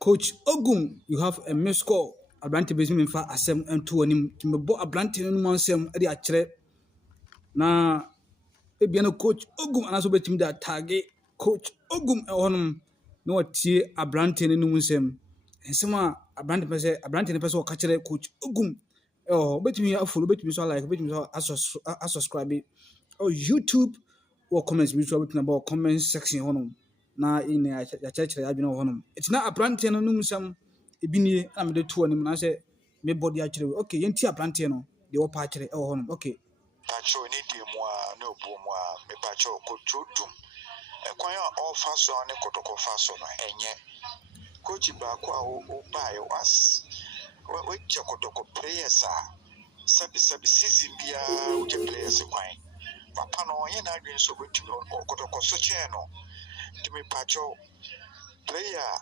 Coach Ogum, you have a missed call. Abrante bɛsi mi nfa asɛm nto anim. Nti mebɔ abrante no mu nsɛm de akyerɛ na ebia no coach Ogum anaasɛ wobɛtumi de atage coach Ogum ɛwɔ hɔnom na watie abrante no mu nsɛm. Nsɛm a abrante no pɛ sɛ ɔka kyerɛ coach Ogum ɛwɔ hɔ. Wobɛtumi afollow, wobɛtumi nso alike, wobɛtumi nso asubscribe. YouTube wɔ comments bi so wobɛtumi abɔ comment section hɔnom. Na ina yɛakyerɛkyerɛ adwene wɔ hɔnom. Ɛti na aberanteɛ no mu nsɛm ebi nie na mede to anim na sɛ mebɔ de akyerɛ wo. Okay, yɛnti aberanteɛ no deɛ wɔpa akyerɛ ɛwɔ hɔnom. Okay. Pacho ni die mu a ne obo mu a me pacho kocho dum. Kwan a ɔfa so ne kotoko fa so no enye. Coach baako a o buy was we che kotoko players a sabi season bia o che players kwan. Papa no onye na adwen so betumi kotoko so che no. Ti me pacho player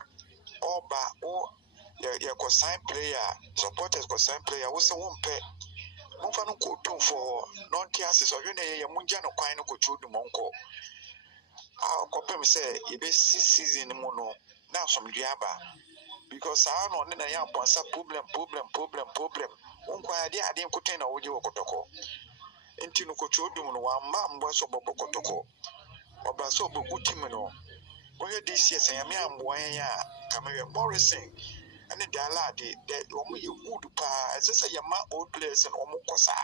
oba o ye ko sign player supporters ko sign player wo se wo mpe Mfa no ko dum for non tiase so hwe na ye munja no kwan no ko chodu monko ko pem say ye be season mu no na asomdwe aba because I no na ya bonsa problem unko ade nkoten na woje wokotoko enti no ko chodu mu no wa mma mbo so bobo kotoko oba so bogu tim no oye this year say ya me ambo ya kamwe Morrison and the Daladi, that you would pa as I say, my old players and Omokosa.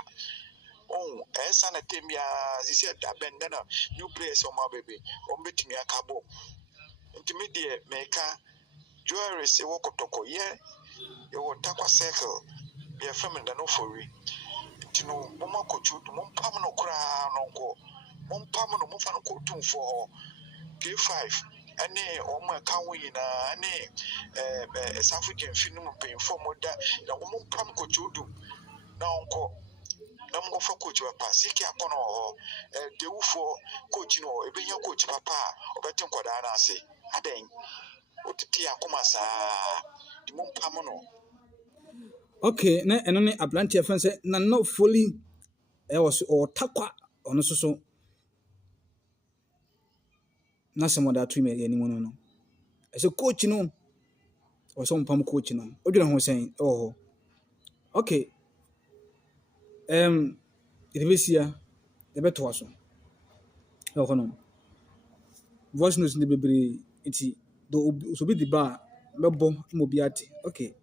Oh, as an atemia, he said, Abandona, new players on my baby, Ombetimia Cabo. Intermediate maker, jewelry, say Wokotoko, yeah, you will tap a circle, be a feminine no for it. To know Moma Cochu, Mompamano crown, uncle, Mompamano Mofano Cotum for K5. Ane ọmọ kawo yina ane South African film pay for moda na ọmọ pam coach odum na onko na mo fa coach papa siki akono ho dewu for coach no ebenya coach papa obetin kwada na ase aden otiti akoma saa di mo pam no. Okay, na ɛno ne aberanteɛ fɛn sɛ na no fully ɛwɔ so ɔtakwa ɔno so na sɛ mɔda ato yɛ anim no ɛsɛ coach no ɔsɛ mpam coach no odwene ho sɛn ɛwɔ hɔ. Okay, yɛbɛsia yɛbɛtoa so ɛwɔ hɔ no voice notes ne bebree nti do so bi di ba a mɛbɔ ma obi ate. Okay,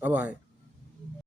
bye bye.